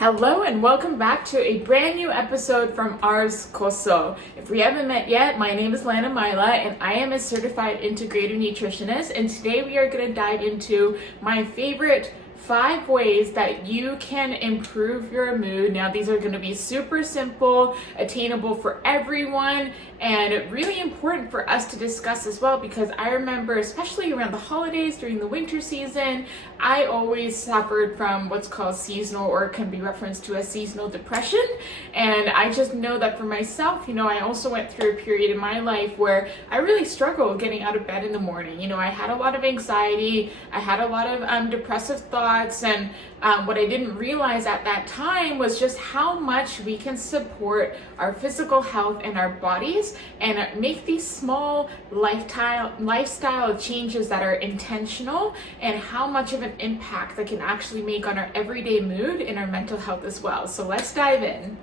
Hello and welcome back to a brand new episode from Ars Koso. If we haven't met yet, my name is Lana Maile and I am a certified integrative nutritionist, and today we are going to dive into my favorite 5 ways that you can improve your mood. Now, these are going to be super simple, attainable for everyone, and really important for us to discuss as well, because I remember, especially around the holidays during the winter season, I always suffered from what's called seasonal, or can be referenced to as seasonal depression. And I just know that for myself, I also went through a period in my life where I really struggled getting out of bed in the morning. I had a lot of anxiety, I had a lot of depressive thoughts, and what I didn't realize at that time was just how much we can support our physical health and our bodies and make these small lifestyle changes that are intentional, and how much of an impact that can actually make on our everyday mood and our mental health as well. So let's dive in.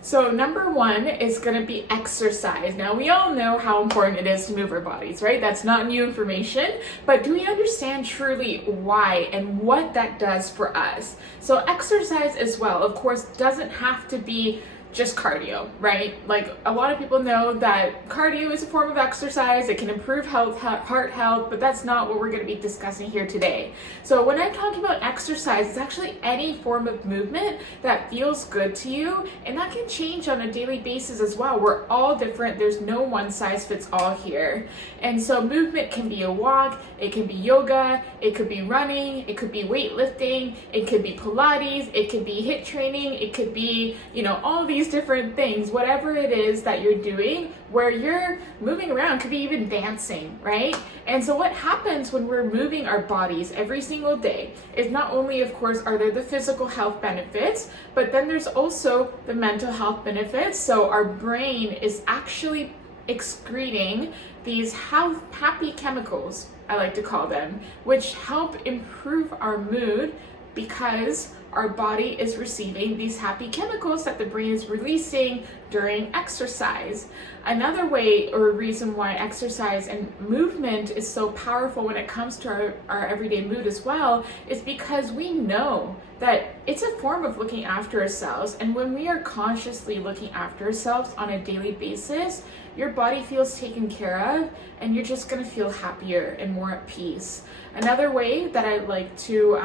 So number 1 is going to be exercise. Now, we all know how important it is to move our bodies, right? That's not new information, but do we understand truly why and what that does for us? So exercise as well, of course, doesn't have to be just cardio, right? Like, a lot of people know that cardio is a form of exercise. It can improve heart health, but that's not what we're going to be discussing here today. So when I'm talking about exercise, it's actually any form of movement that feels good to you, and that can change on a daily basis as well. We're all different. There's no one size fits all here. And so movement can be a walk, it can be yoga, it could be running, it could be weightlifting, it could be Pilates, it could be HIIT training, it could be, all these different things. Whatever it is that you're doing where you're moving around, could be even dancing, right? And so what happens when we're moving our bodies every single day is not only, of course, are there the physical health benefits, but then there's also the mental health benefits. So our brain is actually excreting these happy chemicals, I like to call them, which help improve our mood, because our body is receiving these happy chemicals that the brain is releasing during exercise. Another way or reason why exercise and movement is so powerful when it comes to our everyday mood as well is because we know that it's a form of looking after ourselves. And when we are consciously looking after ourselves on a daily basis, your body feels taken care of, and you're just going to feel happier and more at peace. Another way that I like to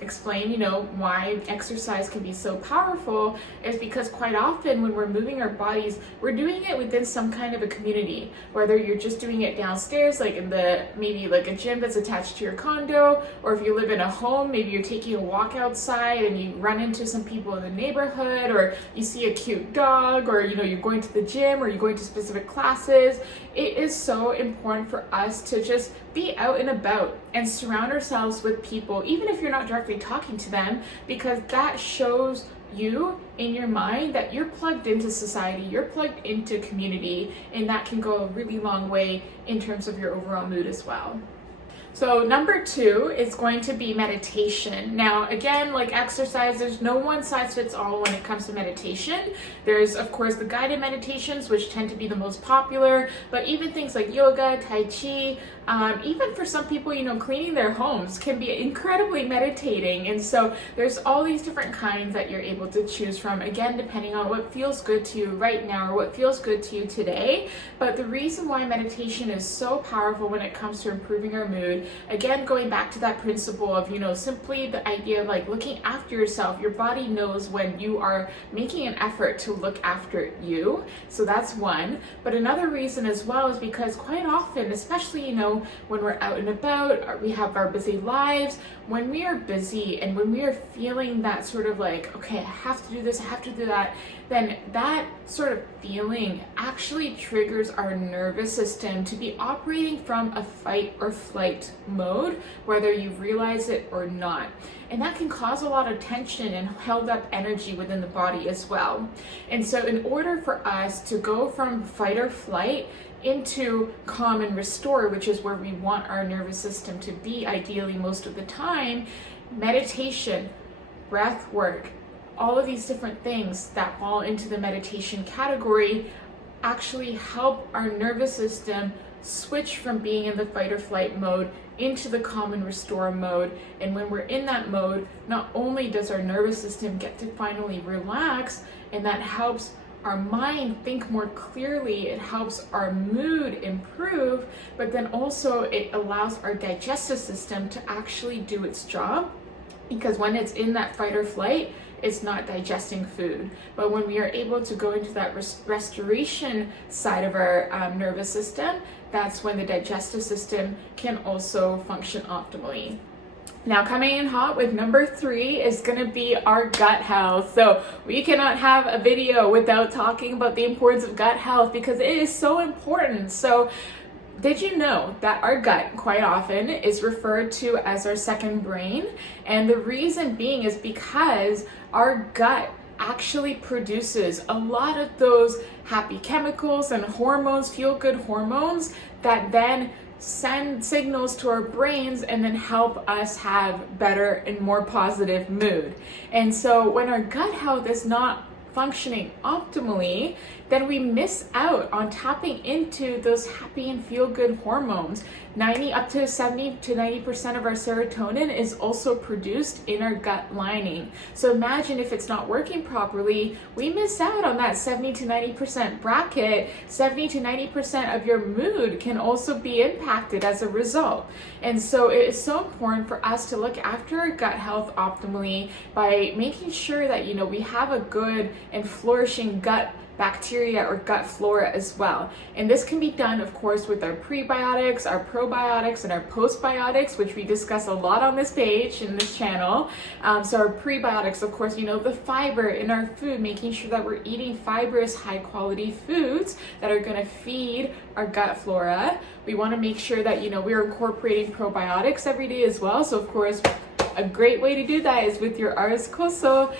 explain, why exercise can be so powerful is because quite often when we're moving our bodies, we're doing it within some kind of a community, whether you're just doing it downstairs, like in maybe like a gym that's attached to your condo, or if you live in a home, maybe you're taking a walk outside and you run into some people in the neighborhood, or you see a cute dog, or you're going to the gym, or you're going to specific classes. It is so important for us to just be out and about and surround ourselves with people, even if you're not directly talking to them, because that shows you in your mind that you're plugged into society, you're plugged into community, and that can go a really long way in terms of your overall mood as well. So number 2 is going to be meditation. Now, again, like exercise, there's no one size fits all when it comes to meditation. There's, of course, the guided meditations, which tend to be the most popular, but even things like yoga, tai chi, even for some people, cleaning their homes can be incredibly meditating. And so there's all these different kinds that you're able to choose from, again, depending on what feels good to you right now or what feels good to you today. But the reason why meditation is so powerful when it comes to improving our mood, again, going back to that principle of, simply the idea of like looking after yourself. Your body knows when you are making an effort to look after you. So that's one. But another reason as well is because quite often, especially, when we're out and about, we have our busy lives, when we are busy and when we are feeling that sort of like, okay, I have to do this, I have to do that, then that sort of feeling actually triggers our nervous system to be operating from a fight or flight mode, whether you realize it or not. And that can cause a lot of tension and held up energy within the body as well. And so in order for us to go from fight or flight into calm and restore, which is where we want our nervous system to be ideally most of the time, meditation, breath work, all of these different things that fall into the meditation category actually help our nervous system switch from being in the fight or flight mode into the calm and restore mode. And when we're in that mode, not only does our nervous system get to finally relax, and that helps our mind think more clearly, it helps our mood improve, but then also it allows our digestive system to actually do its job, because when it's in that fight or flight, it's not digesting food. But when we are able to go into that restoration side of our nervous system, that's when the digestive system can also function optimally. Now, coming in hot with number 3 is going to be our gut health. So we cannot have a video without talking about the importance of gut health, because it is so important. So did you know that our gut quite often is referred to as our second brain? And the reason being is because our gut actually produces a lot of those happy chemicals and hormones, feel-good hormones, that then send signals to our brains and then help us have better and more positive mood. And so when our gut health is not functioning optimally, then we miss out on tapping into those happy and feel good hormones. 70 to 90% of our serotonin is also produced in our gut lining. So imagine if it's not working properly, we miss out on that 70 to 90% bracket. 70 to 90% of your mood can also be impacted as a result. And so it is so important for us to look after our gut health optimally by making sure that, we have a good and flourishing gut bacteria or gut flora as well. And this can be done, of course, with our prebiotics, our probiotics, and our postbiotics, which we discuss a lot on this page in this channel. So our prebiotics, of course, the fiber in our food, making sure that we're eating fibrous, high quality foods that are going to feed our gut flora. We want to make sure that, we're incorporating probiotics every day as well. So of course, a great way to do that is with your Koso,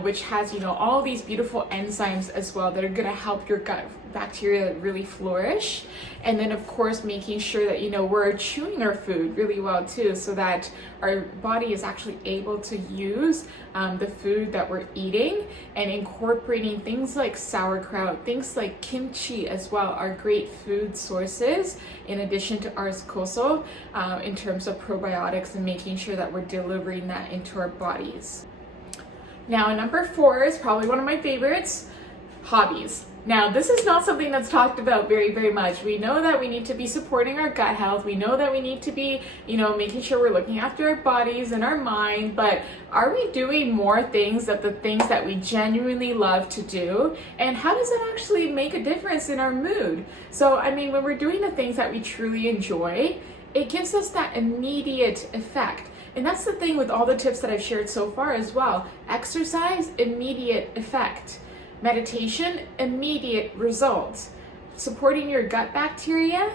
which has, all these beautiful enzymes as well that are going to help your gut bacteria really flourish. And then of course, making sure that, we're chewing our food really well too, so that our body is actually able to use the food that we're eating, and incorporating things like sauerkraut, things like kimchi as well are great food sources in addition to Koso in terms of probiotics, and making sure that we're delivering that into our bodies. Now, number 4 is probably one of my favorites, hobbies. Now, this is not something that's talked about very, very much. We know that we need to be supporting our gut health. We know that we need to be, making sure we're looking after our bodies and our mind, but are we doing more things of the things that we genuinely love to do? And how does it actually make a difference in our mood? So, when we're doing the things that we truly enjoy, it gives us that immediate effect. And that's the thing with all the tips that I've shared so far as well. Exercise, immediate effect. Meditation, immediate results. Supporting your gut bacteria,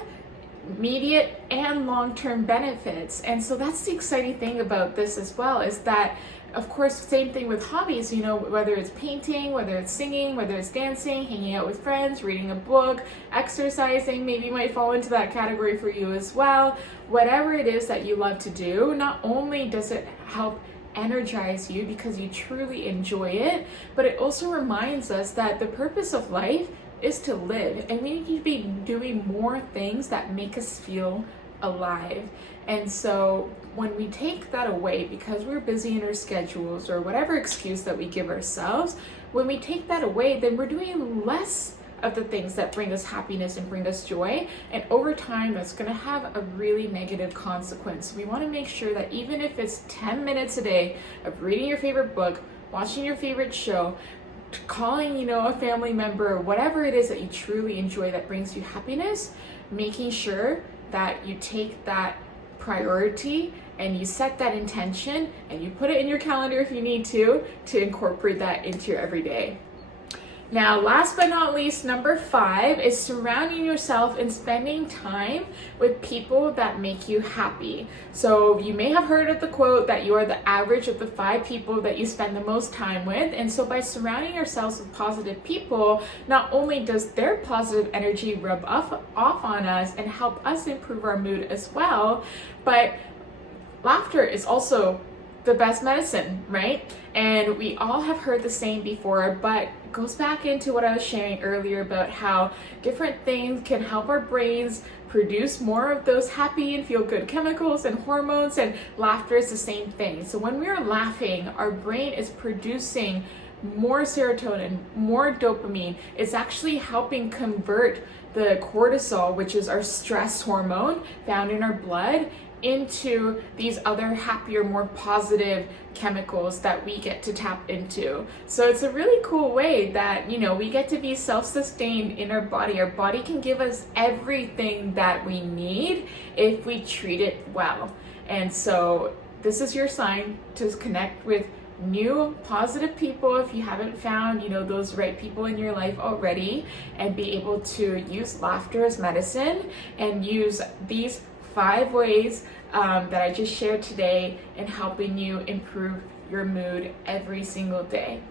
immediate and long-term benefits. And so that's the exciting thing about this as well, is that, of course, same thing with hobbies, whether it's painting, whether it's singing, whether it's dancing, hanging out with friends, reading a book, exercising, maybe might fall into that category for you as well. Whatever it is that you love to do, not only does it help energize you because you truly enjoy it, but it also reminds us that the purpose of life is to live, and we need to be doing more things that make us feel alive. And so when we take that away because we're busy in our schedules or whatever excuse that we give ourselves, when we take that away, then we're doing less of the things that bring us happiness and bring us joy, and over time that's going to have a really negative consequence. We want to make sure that even if it's 10 minutes a day of reading your favorite book, watching your favorite show, calling a family member, whatever it is that you truly enjoy that brings you happiness, making sure that you take that priority and you set that intention and you put it in your calendar if you need to incorporate that into your everyday. Now, last but not least, number 5 is surrounding yourself and spending time with people that make you happy. So you may have heard of the quote that you are the average of the 5 people that you spend the most time with. And so by surrounding ourselves with positive people, not only does their positive energy rub off on us and help us improve our mood as well, but laughter is also the best medicine, right? And we all have heard the saying before, but it goes back into what I was sharing earlier about how different things can help our brains produce more of those happy and feel good chemicals and hormones, and laughter is the same thing. So when we are laughing, our brain is producing more serotonin, more dopamine. It's actually helping convert the cortisol, which is our stress hormone found in our blood, into these other happier, more positive chemicals that we get to tap into. So it's a really cool way that, we get to be self-sustained in our body. Our body can give us everything that we need if we treat it well. And so this is your sign to connect with new positive people if you haven't found those right people in your life already, and be able to use laughter as medicine and use these 5 ways that I just shared today in helping you improve your mood every single day.